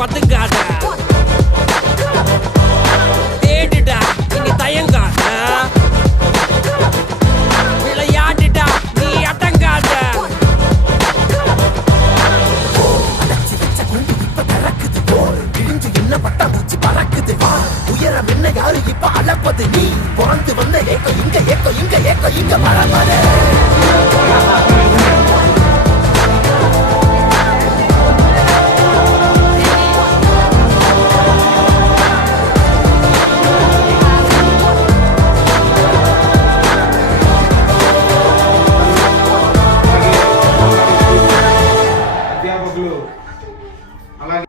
பதுங்காத தேடுடா இனி தயங்காத விளையாடுடா நீ அடங்காத பட்டாம்பூச்சி பறக்குது உயரம் என்ன யாரு இப்ப அளப்பது நீ பிறந்து வந்த ஏக்கம் இங்க ஏக்கம் இங்க ஏக்கம் இங்க பரமர